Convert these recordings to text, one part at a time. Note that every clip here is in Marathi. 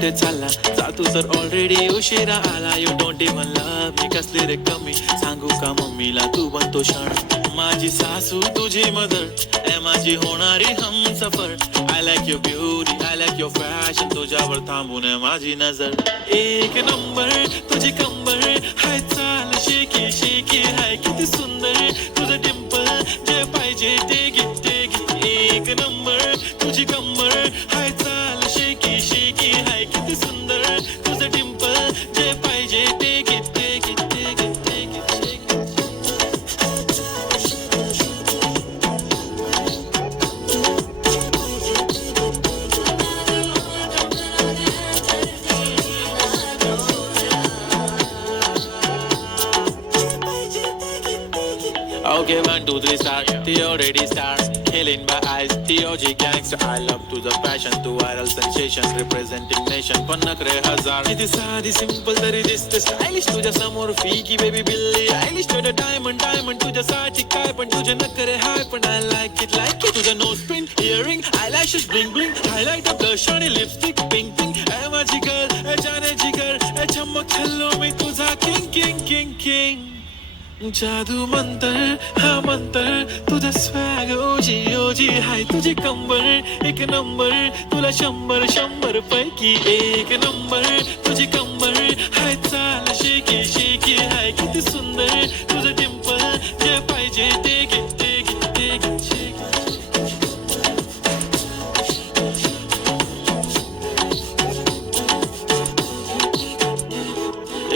कुठे चालला जा तू तर ऑलरेडी उशिरा आला. यू डोंट इवन लव्ह मी कसले रे कमी सांगू का मम्मीला तू बनतो शाण. माझी सासू तुझी मदर ए माझी होणारी Humsafar. I like your beauty I like your fashion तुझ्यावर थांबून आहे माझी नजर. एक नंबर तुझी कंबर हाय चाल शेकी शेकी हाय किती सुंदर तुझं डिंपल जे पाहिजे ते घे ते घे. एक नंबर तुझी कंबर हाय चाल शेकी शेकी हाय किती सुंदर तुझं डिंपल जे पाहिजे ते घे ते घे ते घे ते घे. Okay, 1, 2, 3, start. The already start. Killing by eyes. The OG gangster. I love to the passion. To viral sensation. Representing nation. पण नखरे हजार. किती साधी simple तरी दिसते stylish. तुझ्या समोर फीकी baby बिल्ली आयलिश. तुझं diamond diamond तुझ्यासाठी काय पण तुझे नखरे हाय पण I like it like it. तुझं nose pin earring eyelashes bling bling highlight blush आणि lipstick pink pink. ए माझी girl ए जाने जिगर ए चमक छल्लो मी तुझा king king king king. जादू मंतर हा मंतर तुझा स्वॅग ओजी ओजी हाय तुझी कंबर एक नंबर तुला 100 पैकी एक नंबर तुझी कंबर हाय चाल शेकी शेकी हाय किती सुंदर तुझं डिंपल जे पाहिजे ते घे ते घे ते घे शेकी.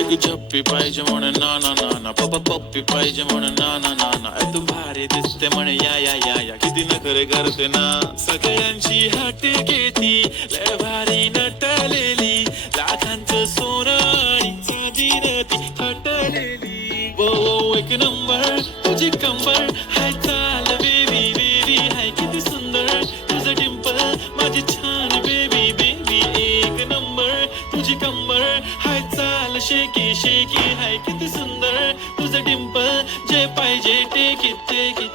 एक झप्पी पाहिजे म्हणून ना ना ना ना पप्पी पाहिजे म्हणून ना ना ना ना. तू भारी दिसते म्हणे या या या या किती नखरे करते ना. सगळ्यांची हाट घेती लय भारी नटलेली लाखांचं सोनं आणि चांदी ती हटलेली. वो एक नंबर तुझी कंबर हाय चाल बेबी बेबी हाय किती सुंदर तुझं डिंपल माझी छान बेबी बेबी. एक नंबर तुझी कंबर हाय चाल शेकी शेकी हाय किती सुंदर तुझं डिंपल जे पाहिजे ते घे ते घे.